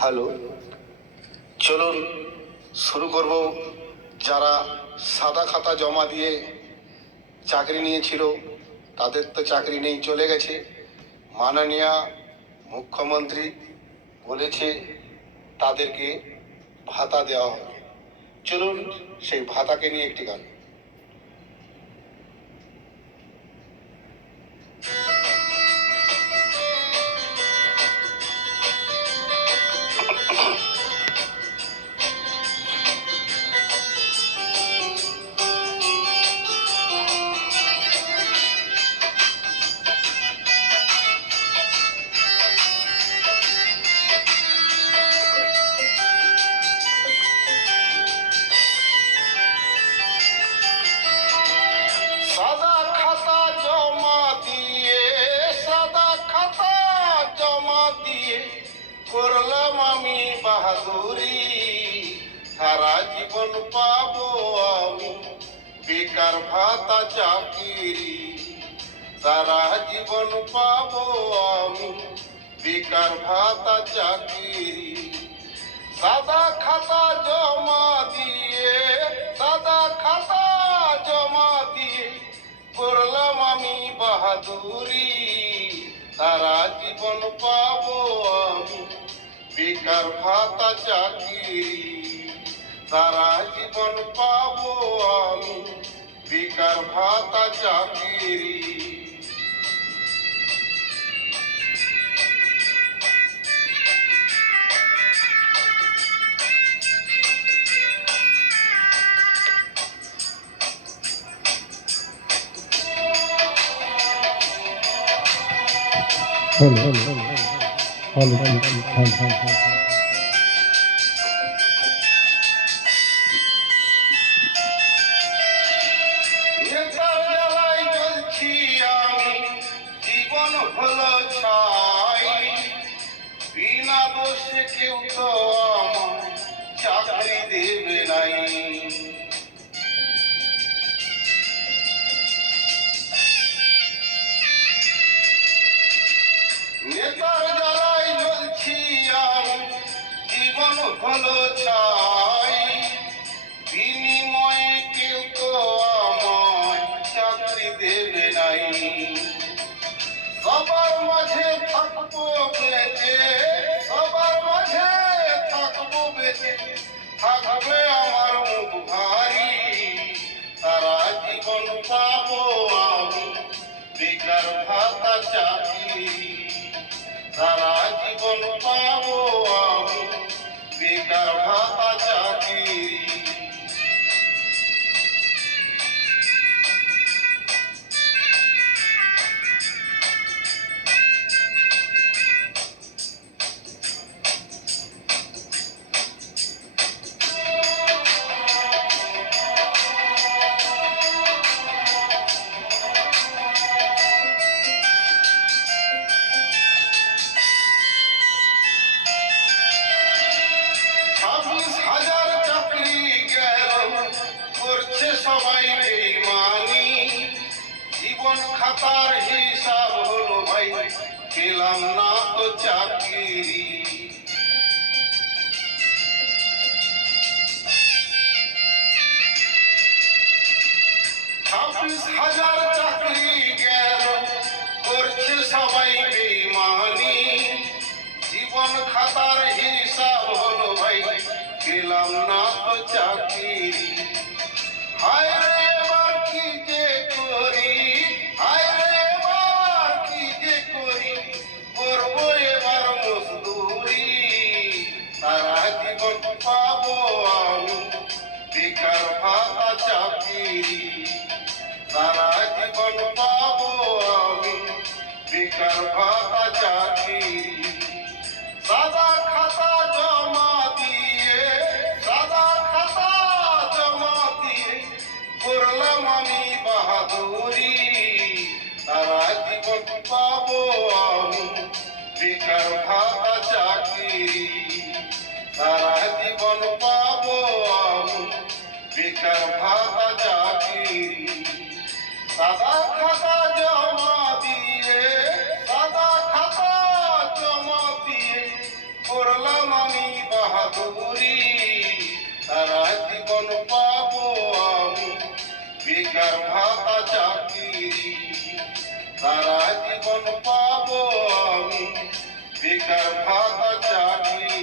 Hello, চলুন শুরু করব। যারা সাদা খাতা জমা দিয়ে চাকরি নিয়েছিল তাদের তো চাকরি নেই, চলে গেছে। মাননীয় মুখ্যমন্ত্রী বলেছে তাদেরকে ভাতা দেওয়া হবে। চলুন সেই ভাতাকে নিয়ে একটি গান। সাদা খাতা জমা দিয়ে, সাদা খাতা জমা দিয়ে করলাম আমি বাহাদুরি। সারা জীবন পাবো আমি বেকার ভাতা চাকরি। সারা জীবন পাবো আমি বেকার ভাতা চাকরি। সাদা খাতা জমা দিয়ে, সাদা খাতা জমা দিয়ে করলাম আমি বাহাদুরি। সারা জীবন পাবো আমি বেকার ভাতা চাকরি। সারা জীবন পাবো আমি বেকার ভাতা চাকরি। নেতার জ্বালায় জ্বলছি আমি, জীবন হলো ছাই। বিনা দোষে কেউ তো আমার চাকরি দেবে নাই। নেতার জ্বালায় জ্বলছি আমি, জীবন হলো ছাই। বিনিময়ে কেউ তো আমায় চাকরি দেবে নাই। সবার মাঝে থাকবো বেঁচে, সবার মাঝে থাকবো বেঁচে, থাকবে আমার মুখ ভারী। সারা জীবন পাবো আমি বেকার ভাতা চাকরি। সারা জীবন পাবো আমি বেকার ভাতা চাকরি। সবাই বেঈমানি, জীবন খাতার হিসাব হলো ভাই পেলাম না তো চাকরি। 26,000 চাকরি গেল, করছে সবাই বেঈমানি, জীবন খাতার হিসাব হলো ভাই পেলাম না তো চাকরি। হায় রে এবার কি যে করি, হায় রে এবার কি যে করি, করবো এবার মজদুরি। সারা জীবন পাবো আমি বেকার ভাতা চাকরি। সারা জীবন পাবো আমি বেকার ভাতা চাকরি। সাদা খাতা জমা দিয়ে, সাদা খাতা জমা দিয়ে করলাম আমি বাহাদুরি। সারা জীবন পাবো আমি বেকার ভাতা চাকরি। সারা জীবন পাবো আমি বেকার ভাতা চাকরি। সাদা খাতা জমা দিয়ে, সাদা খাতা জমা দিয়ে করলাম ভাতা চাকরি, সারা জীবন পাবো আমি বেকার ভাতা চাকরি।